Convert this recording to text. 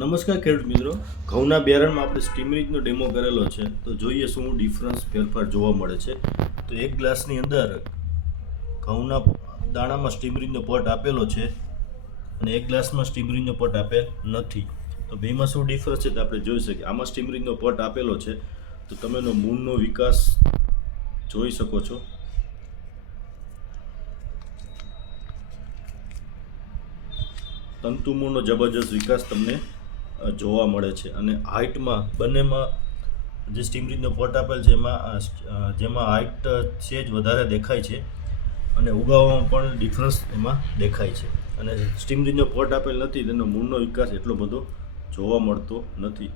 નમસ્કાર ખેડૂત મિત્રો, ઘઉંના બિયારણમાં આપણે સ્ટીમરીજનો ડેમો કરેલો છે. તો જોઈએ શું ડિફરન્સ ફેરફાર જોવા મળે છે. તો એક ગ્લાસની અંદર ઘઉંના દાણામાં સ્ટીમરીજનો પટ આપેલો છે અને એક ગ્લાસમાં સ્ટીમરીજનો પટ આપેલ નથી. તો બેમાં શું ડિફરન્સ છે તો આપણે જોઈ શકીએ. આમાં સ્ટીમરીજનો પટ આપેલો છે તો તમે એનો મૂળનો વિકાસ જોઈ શકો છો. તંતુમૂળનો જબરજસ્ત વિકાસ તમને જોવા મળે છે અને હાઇટમાં બંનેમાં જે સ્ટીમરીજનો પટ આપેલ છે જેમાં હાઇટ છે જ વધારે દેખાય છે અને ઉગાવવામાં પણ ડિફરન્સ એમાં દેખાય છે. અને સ્ટીમરીજનો પટ આપેલ નથી તેનો મૂળનો વિકાસ એટલો બધો જોવા મળતો નથી.